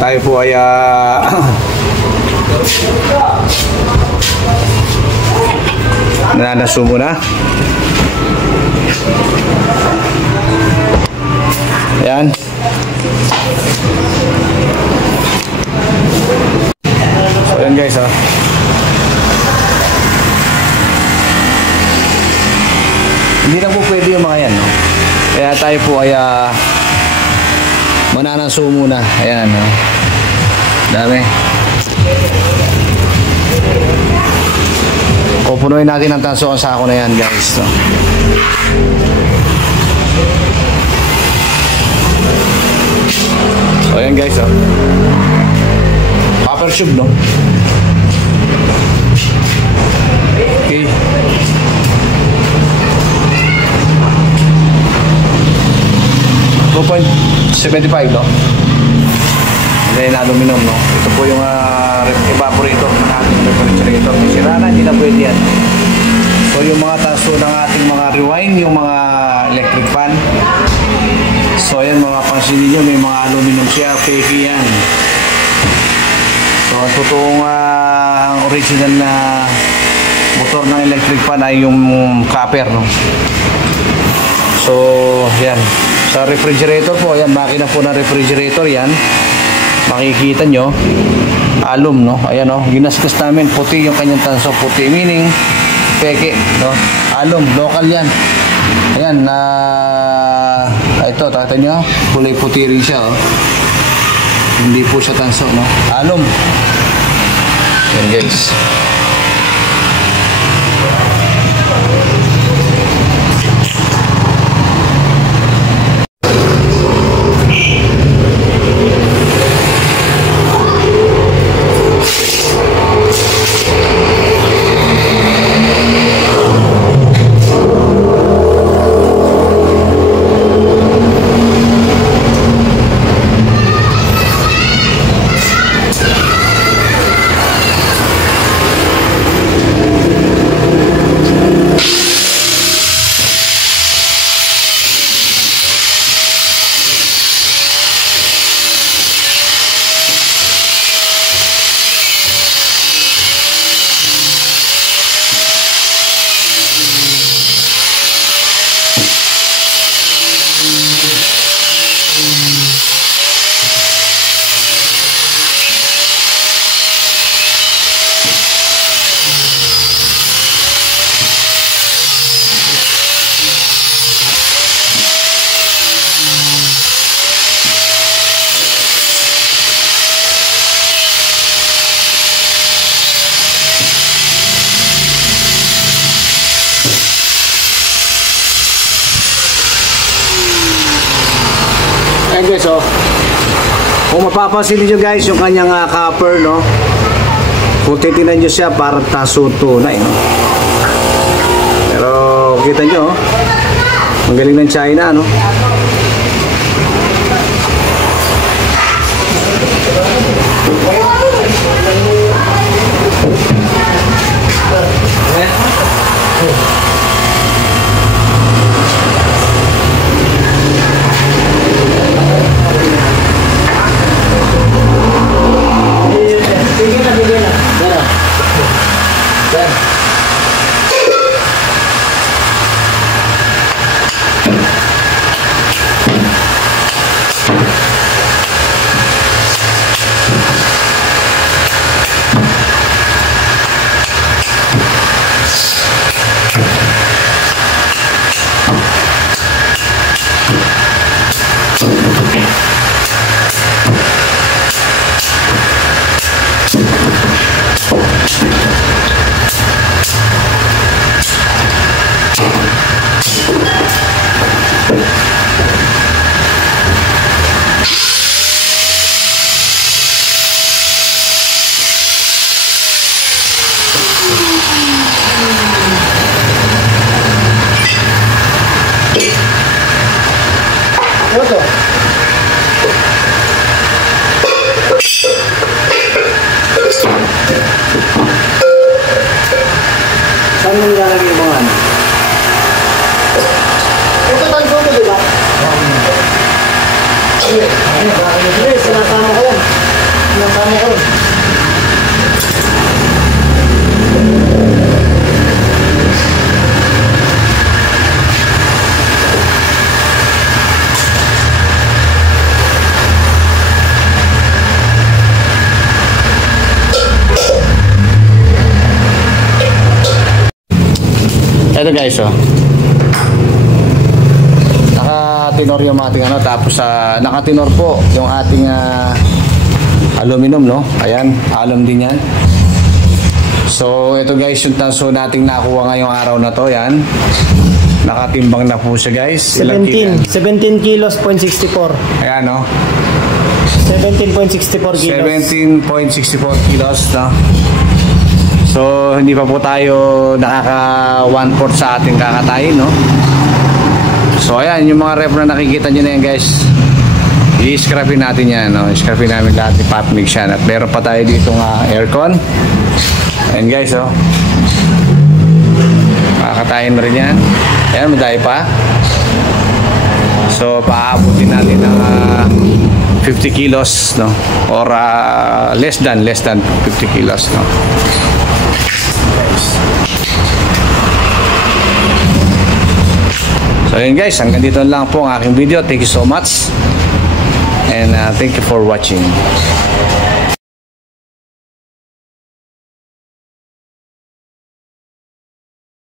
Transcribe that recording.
Tayo po ay nananaso muna. Ayan. So ayan guys, hindi na po pwede yung mga yan, no? Kaya tayo po ay mananaso muna. Ayan, no? Dami. Pupunuin natin ang tanso ang sako na yan guys, no? So ayan guys, copper tube, no? Okay. 2.75, no? Then aluminum, no? Ito po yung evaporator ng ating refrigerator. Sira na, hindi na pwede yan. So yung mga tanso ng ating mga rewind, yung mga electric fan. So ayan, mga pansin ninyo, may mga aluminum siya, fake yan. So ang totoong original na motor ng electric fan ay yung copper, no? So yan, sa refrigerator po, ayan, makina po ng refrigerator yan. Makikita nyo, alum, no? Ayan, no? Ginasgas namin, puti yung kanyang tanso, puti, meaning peke, no? Alum, local yan. Ayan, ito, takita nyo, kulay puti rin siya, oh. Hindi po siya tanso, no? Alum. Ayan guys. Ayan guys, oh. Kung mapapansin niyo guys, yung kanyang copper, no? Kung titignan nyo siya, parang taso tunay, no? Pero kita nyo, oh. Ang galing ng China, no? Ito guys, oh. Naka-tinor yung ating ano, tapos naka-tinor po yung ating aluminum, no? Ayan, alum din yan. So, ito guys, yung tanso nating nakuha ngayong araw na to, yan. Nakatimbang na po siya guys. 17 kilos, 0.64. Ayan, no? 17.64 kilos. 17.64 kilos, no? So, hindi pa po tayo nakaka 1/4 sa ating kakatayin, no? So, ayan, yung mga ref na nakikita nyo na yan, guys. I-scrapin natin yan, no? I-scrapin namin lahat, ipapnig siya. At meron pa tayo dito aircon. Ayan, guys, oh. Kakatayin na rin yan. Ayan, madaya pa. So, paabutin natin ng 50 kilos, no? Or less than 50 kilos, no? So yun guys, hanggang dito lang po ang aking video. Thank you so much and thank you for watching.